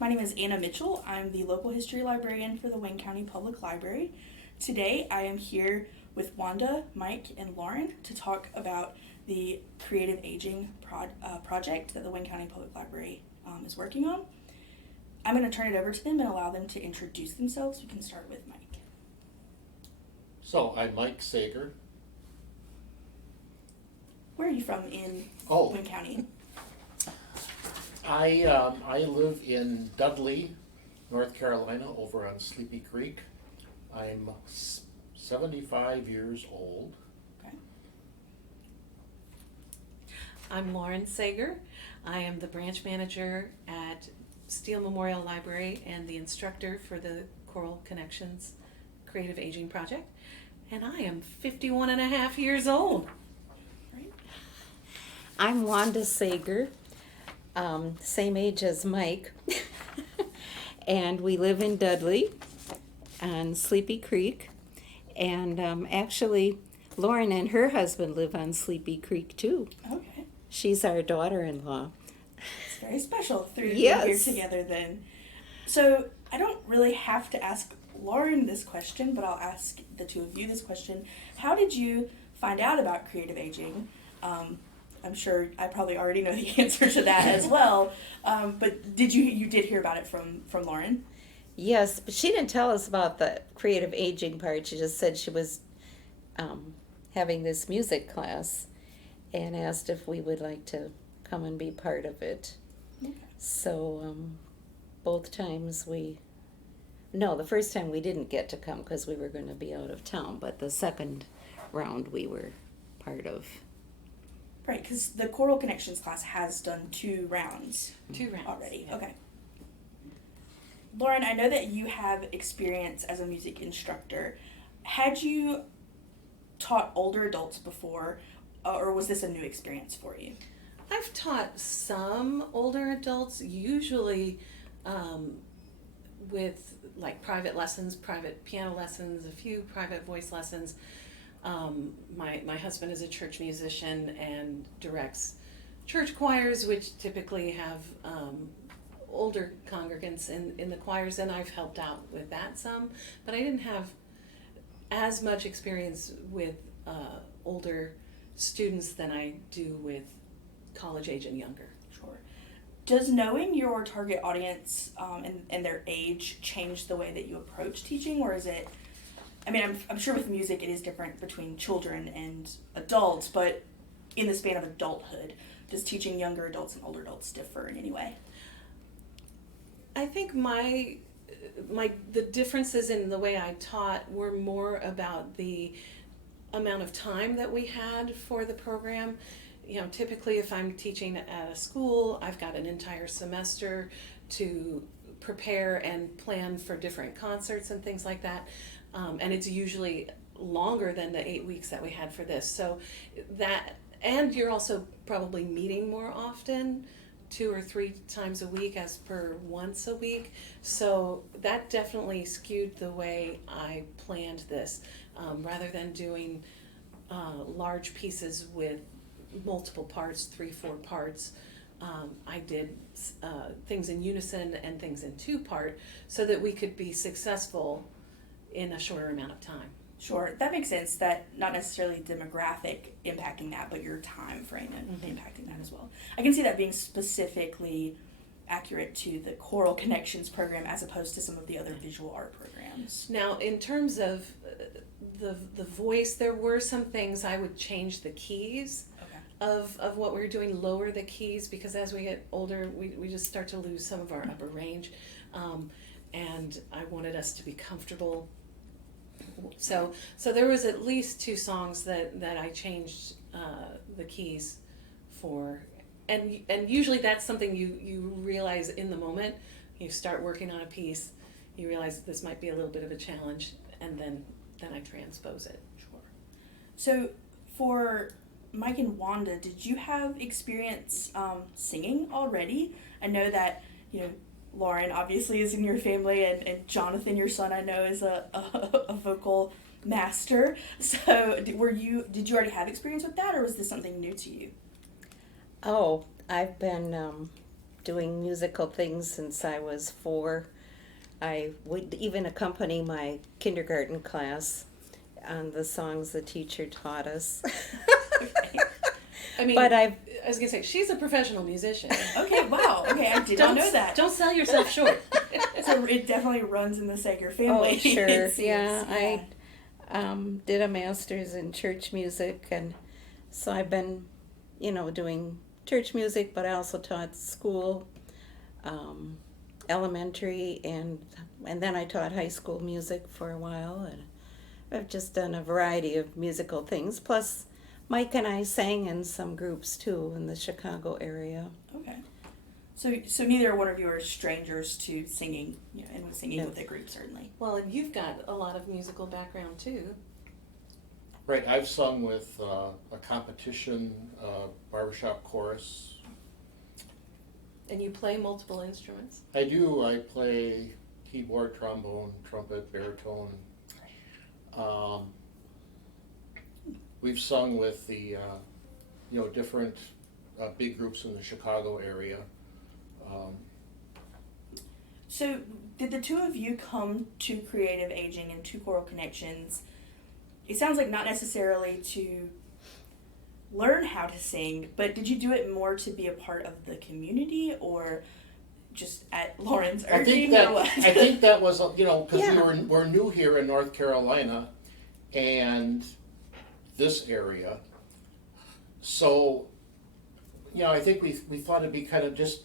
My name is Anna Mitchell. I'm the local history librarian for the Wayne County Public Library. Today I am here with Wanda, Mike, and Lauren to talk about the creative aging project that the Wayne County Public Library is working on. I'm going to turn it over to them and allow them to introduce themselves. We can start with Mike. So, I'm Mike Saeger. Where are you from in Wayne County? I live in Dudley, North Carolina, over on Sleepy Creek. I'm 75 years old. Okay. I'm Lauren Saeger. I am the branch manager at Steele Memorial Library and the instructor for the Choral Connections Creative Aging Project. And I am 51 and a half years old. Right. I'm Wanda Saeger, same age as Mike, and we live in Dudley on Sleepy Creek. And actually, Lauren and her husband live on Sleepy Creek too. Okay. She's our daughter-in-law. It's very special through Yes. being here together then. So I don't really have to ask Lauren this question, but I'll ask the two of you this question. How did you find out about creative aging? I'm sure I probably already know the answer to that as well. But you did hear about it from Lauren? Yes, but she didn't tell us about the creative aging part. She just said she was having this music class and asked if we would like to come and be part of it. Okay. So both times the first time we didn't get to come because we were going to be out of town, but the second round we were part of. Right, because the Choral Connections class has done 2 rounds. 2 rounds. Already, Yeah. okay. Lauren, I know that you have experience as a music instructor. Had you taught older adults before, or was this a new experience for you? I've taught some older adults, usually with like private lessons, private piano lessons, a few private voice lessons. My husband is a church musician and directs church choirs, which typically have older congregants in the choirs, and I've helped out with that some, but I didn't have as much experience with older students than I do with college age and younger. Sure. Does knowing your target audience and their age change the way that you approach teaching, or is it, I mean, I'm sure with music it is different between children and adults, but in the span of adulthood, does teaching younger adults and older adults differ in any way? I think the differences in the way I taught were more about the amount of time that we had for the program. You know, typically if I'm teaching at a school, I've got an entire semester to prepare and plan for different concerts and things like that. And it's usually longer than the 8 weeks that we had for this. So that, and you're also probably meeting more often, 2 or 3 times a week as per once a week. So that definitely skewed the way I planned this. Rather than doing large pieces with multiple parts, 3-4 parts, I did things in unison and things in 2-part so that we could be successful in a shorter amount of time. Sure, that makes sense, that not necessarily demographic impacting that, but your time frame and impacting that as well. I can see that being specifically accurate to the Choral Connections program as opposed to some of the other visual art programs. Now, in terms of the voice, there were some things I would change the keys of what we were doing, lower the keys, because as we get older, we just start to lose some of our upper range. And I wanted us to be comfortable. So there was at least 2 songs that I changed the keys for, and usually that's something you realize in the moment. You start working on a piece, you realize this might be a little bit of a challenge, and then I transpose it. Sure. So for Mike and Wanda, did you have experience singing already? I know that, Lauren obviously is in your family, and Jonathan, your son, I know is a vocal master. So did you already have experience with that, or was this something new to you? Oh, I've been doing musical things since I was 4. I would even accompany my kindergarten class on the songs the teacher taught us. I mean, But I was gonna say she's a professional musician. Okay, wow. Okay, I did not know that. Don't sell yourself short. So it definitely runs in the Saeger family. Oh, sure. it seems. Yeah, I did a master's in church music, and so I've been, doing church music, but I also taught school, elementary, and then I taught high school music for a while, and I've just done a variety of musical things. Plus, Mike and I sang in some groups too in the Chicago area. Okay. So neither one of you are strangers to singing, and singing with a group, certainly. Well, and you've got a lot of musical background too. Right, I've sung with a competition, barbershop chorus. And you play multiple instruments. I do. I play keyboard, trombone, trumpet, baritone. We've sung with the, different big groups in the Chicago area. So did the two of you come to creative aging and to Choral Connections? It sounds like not necessarily to learn how to sing, but did you do it more to be a part of the community, or just at Lauren's urging? I think that was, because Yeah. we're new here in North Carolina and this area. So, I think we thought it'd be kind of just,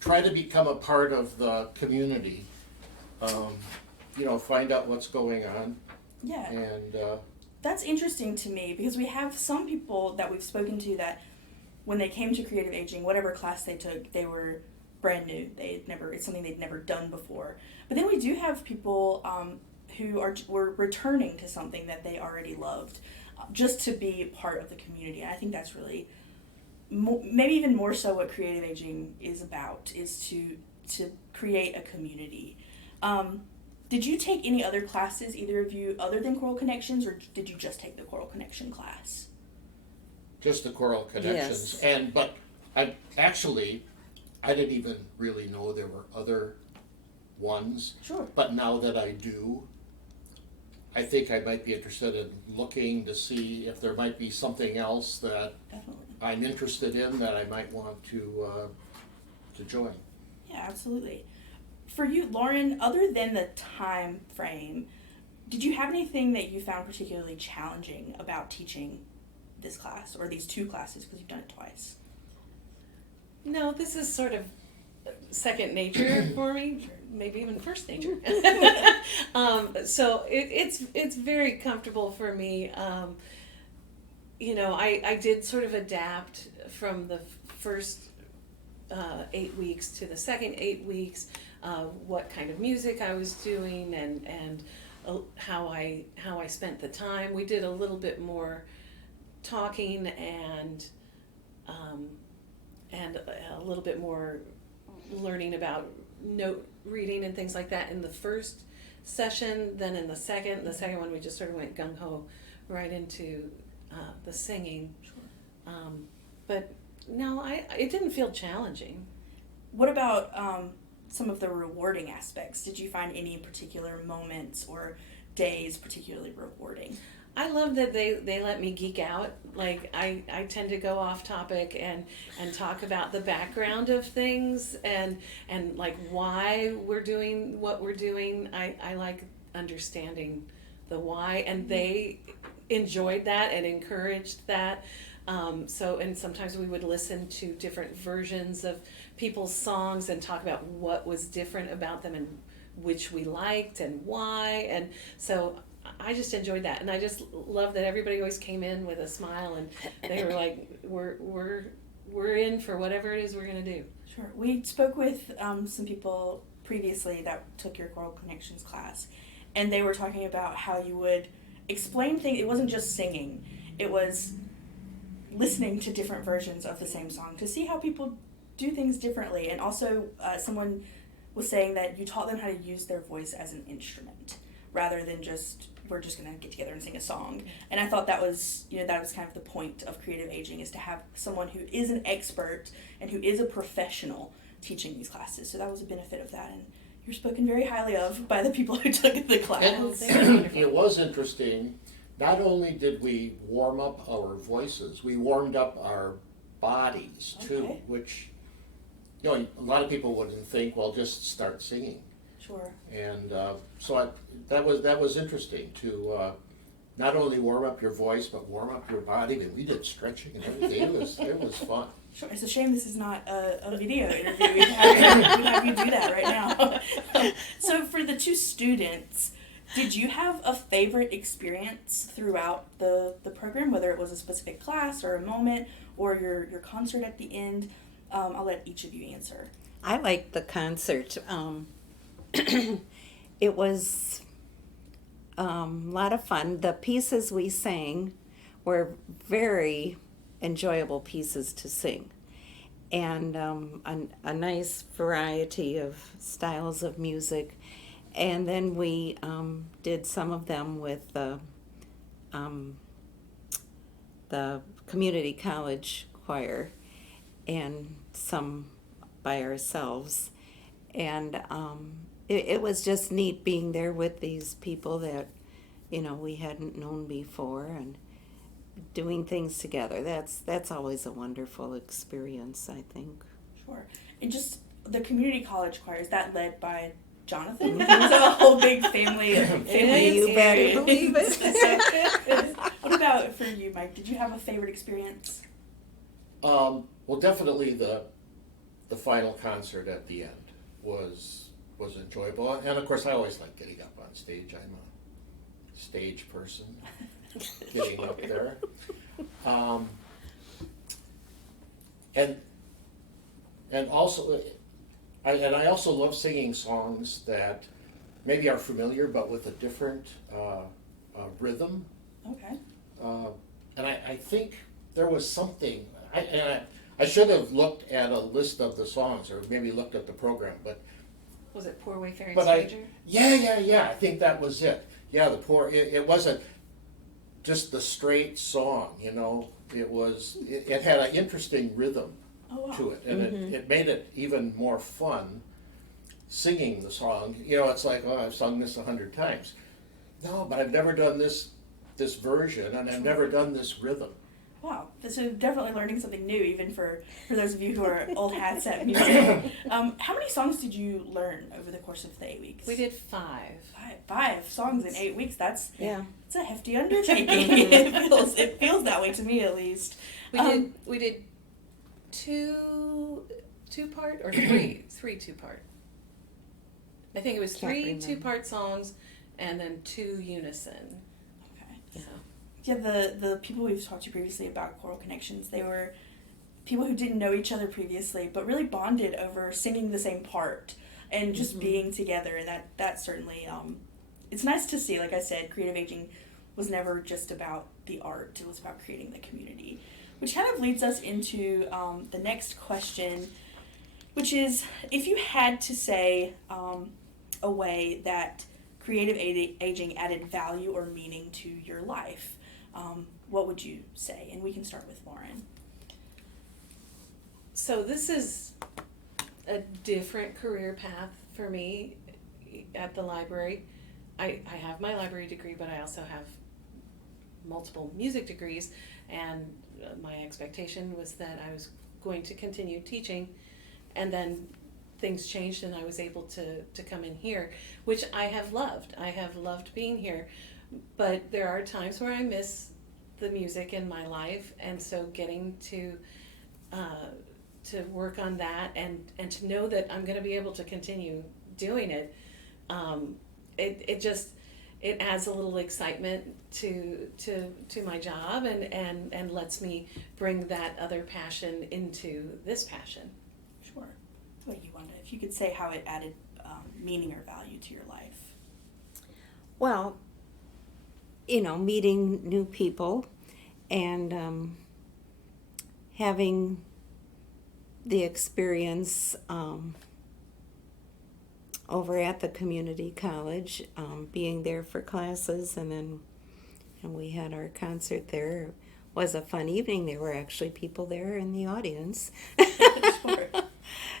try to become a part of the community. Find out what's going on. Yeah. And That's interesting to me, because we have some people that we've spoken to that when they came to creative aging, whatever class they took, they were brand new. It's something they'd never done before. But then we do have people who were returning to something that they already loved, just to be part of the community. And I think that's really, maybe even more so, what creative aging is about, is to create a community. Did you take any other classes, either of you, other than Choral Connections, or did you just take the Choral Connection class? just the Choral Connections. Yes. But I didn't even really know there were other ones. Sure. But now that I do, I think I might be interested in looking to see if there might be something else that Definitely. I'm interested in that I might want to join. Yeah, absolutely. For you, Lauren, other than the time frame, did you have anything that you found particularly challenging about teaching this class, or these two classes, because you've done it twice? No, this is sort of second nature for me, maybe even first nature. So it's very comfortable for me. I did sort of adapt from the first 8 weeks to the second 8 weeks, what kind of music I was doing and how I spent the time. We did a little bit more talking and a little bit more learning about note reading and things like that in the first session. Then in the second one we just sort of went gung-ho right into the singing. Sure. But no, it didn't feel challenging. What about some of the rewarding aspects? Did you find any particular moments or days particularly rewarding? I love that they let me geek out. Like I tend to go off topic and talk about the background of things and like why we're doing what we're doing. I like understanding the why, and they enjoyed that and encouraged that. And sometimes we would listen to different versions of people's songs and talk about what was different about them and which we liked and why. And so I just enjoyed that, and I just love that everybody always came in with a smile, and they were like, "We're in for whatever it is we're gonna do." Sure. We spoke with some people previously that took your Choral Connections class, and they were talking about how you would explain things. It wasn't just singing; it was listening to different versions of the same song to see how people do things differently. And also, someone was saying that you taught them how to use their voice as an instrument rather than just we're just going to get together and sing a song. And I thought that was kind of the point of creative aging, is to have someone who is an expert and who is a professional teaching these classes. So that was a benefit of that, and you're spoken very highly of by the people who took the class. And it was interesting. Not only did we warm up our voices, we warmed up our bodies too, Okay. which, a lot of people wouldn't think, well, just start singing. Sure. And that was interesting to not only warm up your voice, but warm up your body. And we did stretching and everything. It was fun. Sure. It's a shame this is not a video interview. We'd have you do that right now. So for the two students, did you have a favorite experience throughout the program, whether it was a specific class or a moment or your concert at the end? I'll let each of you answer. I liked the concert. It was a lot of fun. The pieces we sang were very enjoyable pieces to sing, and a nice variety of styles of music. And then we did some of them with the community college choir, and some by ourselves. And it was just neat being there with these people that we hadn't known before, and doing things together. That's always a wonderful experience, I think. Sure. And just the community college choir, is that led by Jonathan? Is that a whole big family You better believe it. What about for you, Mike? Did you have a favorite experience? Well, definitely the final concert at the end was enjoyable, and of course I always like getting up on stage. I'm a stage person, getting up there, and also I also love singing songs that maybe are familiar but with a different rhythm. Okay. And I think there was something. I should have looked at a list of the songs, or maybe looked at the program, but. Was it Poor Wayfaring But Stranger? Yeah. I think that was it. Yeah, it wasn't just the straight song, It had an interesting rhythm to it, and it made it even more fun singing the song. It's like, oh, I've sung this 100 times. No, but I've never done this version, and I've never done this rhythm. Wow, so definitely learning something new, even for those of you who are old hats at music. How many songs did you learn over the course of the 8 weeks? We did 5. Five songs in 8 weeks. That's a hefty undertaking. It feels that way to me, at least. We did two part or three two-part. I think it was Can't 3 remember. 2-part songs and then 2 unison. Okay. So. Yeah, the people we've talked to previously about Choral Connections, they were people who didn't know each other previously, but really bonded over singing the same part and just being together. And that certainly, it's nice to see. Like I said, creative aging was never just about the art. It was about creating the community, which kind of leads us into the next question, which is, if you had to say a way that creative aging added value or meaning to your life, what would you say? And we can start with Lauren. So this is a different career path for me at the library. I have my library degree, but I also have multiple music degrees, and my expectation was that I was going to continue teaching, and then things changed and I was able to come in here, which I have loved. I have loved being here, but there are times where I miss the music in my life, and so getting to work on that and to know that I'm going to be able to continue doing it, it adds a little excitement to my job and lets me bring that other passion into this passion. Sure. What do you wonder? If you could say how it added meaning or value to your life. Well, meeting new people and having the experience over at the community college, being there for classes, and we had our concert there. It was a fun evening. There were actually people there in the audience. Sure.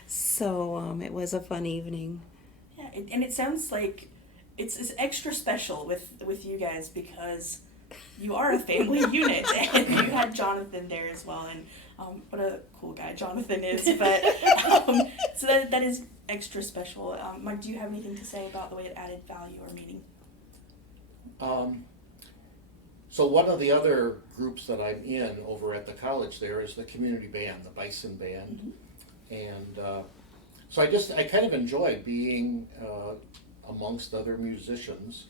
So it was a fun evening. Yeah, and it sounds like it's extra special with you guys because you are a family unit, and you had Jonathan there as well, and what a cool guy Jonathan is. But so that is extra special. Mike, do you have anything to say about the way it added value or meaning? So one of the other groups that I'm in over at the college there is the community band, the Bison Band. Mm-hmm. And so I kind of enjoy being amongst other musicians.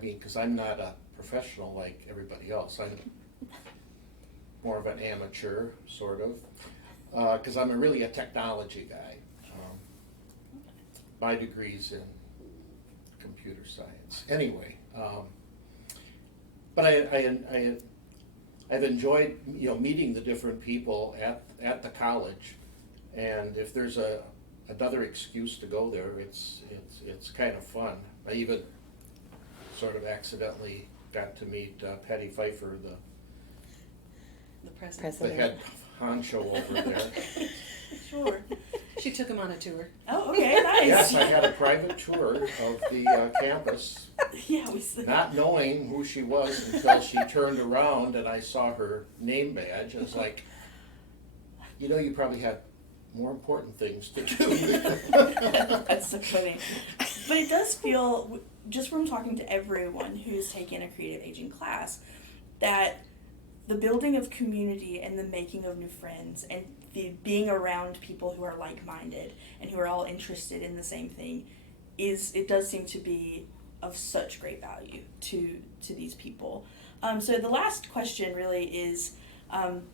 Because I'm not a professional like everybody else. I'm more of an amateur, sort of, because I'm really a technology guy. My degree's in computer science. Anyway, but I've enjoyed meeting the different people at the college, and if there's another excuse to go there, it's kind of fun. I even sort of accidentally got to meet Patty Pfeiffer, The president. the head honcho over there. Sure. She took him on a tour. Oh, okay, nice. Yes, I had a private tour of the campus, Yeah, we see. not knowing who she was until she turned around and I saw her name badge. I was like, you probably had more important things to do. That's so funny. But it does feel, just from talking to everyone who's taken a creative aging class, that the building of community and the making of new friends and the being around people who are like-minded and who are all interested in the same thing it does seem to be of such great value to these people. So the last question really is,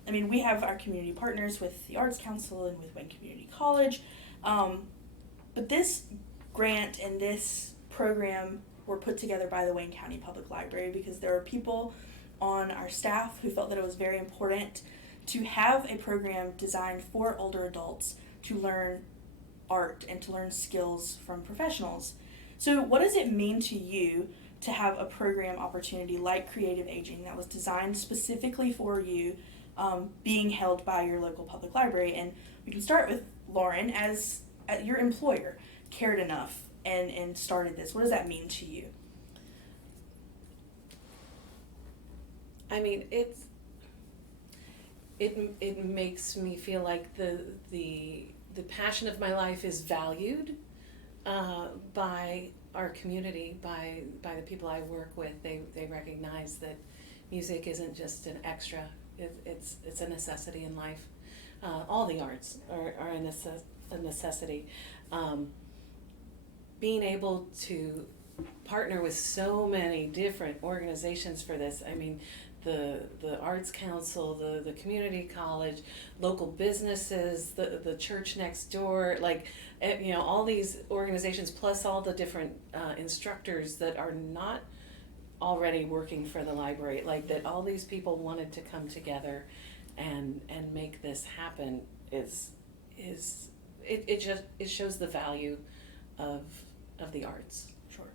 we have our community partners with the Arts Council and with Wayne Community College, but this grant and this program were put together by the Wayne County Public Library because there are people on our staff who felt that it was very important to have a program designed for older adults to learn art and to learn skills from professionals. So what does it mean to you to have a program opportunity like Creative Aging that was designed specifically for you, being held by your local public library? And we can start with Lauren, as your employer cared enough and started this. What does that mean to you? I mean, it makes me feel like the passion of my life is valued by our community, by the people I work with. They recognize that music isn't just an extra; it's a necessity in life. All the arts are a necessity. Being able to partner with so many different organizations for this. I mean, the Arts Council, the community college, local businesses, the church next door, all these organizations, plus all the different instructors that are not already working for the library, that all these people wanted to come together and make this happen it shows the value of the arts. Sure.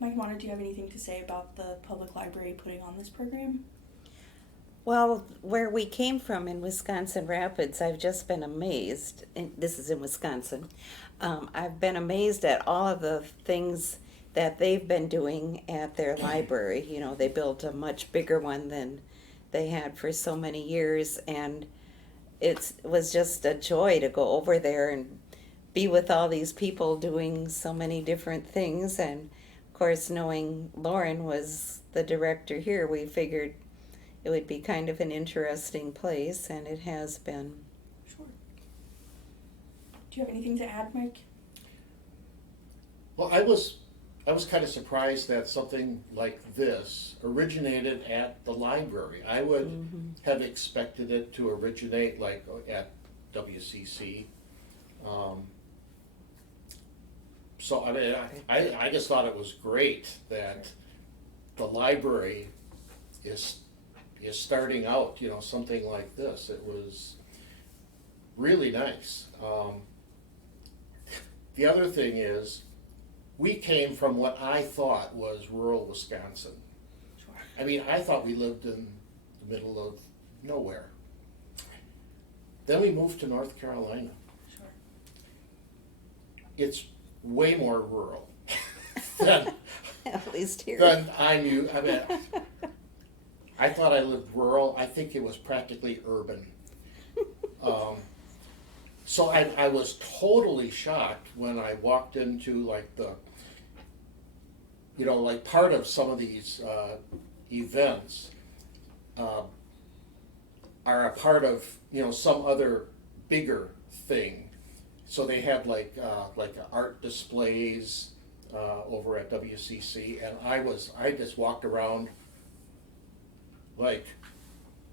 Mike and Wanda, do you have anything to say about the public library putting on this program? Well, where we came from in Wisconsin Rapids, I've just been amazed, and this is in Wisconsin, I've been amazed at all of the things that they've been doing at their library. They built a much bigger one than they had for so many years, and it was just a joy to go over there and be with all these people doing so many different things. And of course, knowing Lauren was the director here, we figured it would be kind of an interesting place, and it has been. Sure. Do you have anything to add, Mike? Well, I was kind of surprised that something like this originated at the library. I would have expected it to originate at WCC. So I just thought it was great that the library is starting out, something like this. It was really nice. the other thing is, we came from what I thought was rural Wisconsin. Sure. I mean, I thought we lived in the middle of nowhere. Then we moved to North Carolina. Sure. It's way more rural than, At least here. than I knew. I mean, I thought I lived rural. I think it was practically urban. So I was totally shocked when I walked into like the, you know, like part of some of these events are a part of, you know, some other bigger thing. So they had like art displays over at WCC, and I just walked around like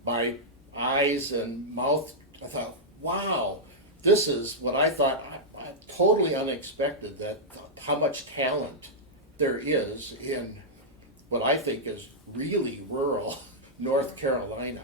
my eyes and mouth. I thought, wow, this is what I thought. I totally unexpected that how much talent there is in what I think is really rural North Carolina.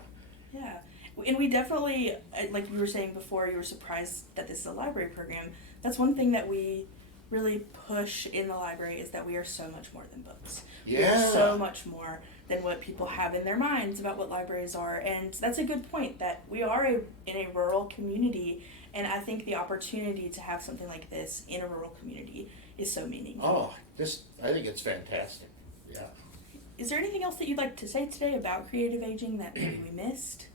Yeah, and we definitely, like you were saying before, you were surprised that this is a library program. That's one thing that we really push in the library, is that we are so much more than books. We are Yeah. so much more than what people have in their minds about what libraries are. And that's a good point, that we are in a rural community, and I think the opportunity to have something like this in a rural community is so meaningful. Oh, I think it's fantastic. Yeah. Is there anything else that you'd like to say today about creative aging that maybe we missed?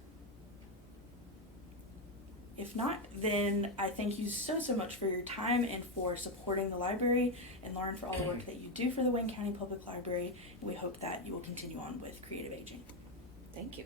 If not, then I thank you so much for your time and for supporting the library, and Lauren, for all the work that you do for the Wayne County Public Library, and we hope that you will continue on with creative aging. Thank you.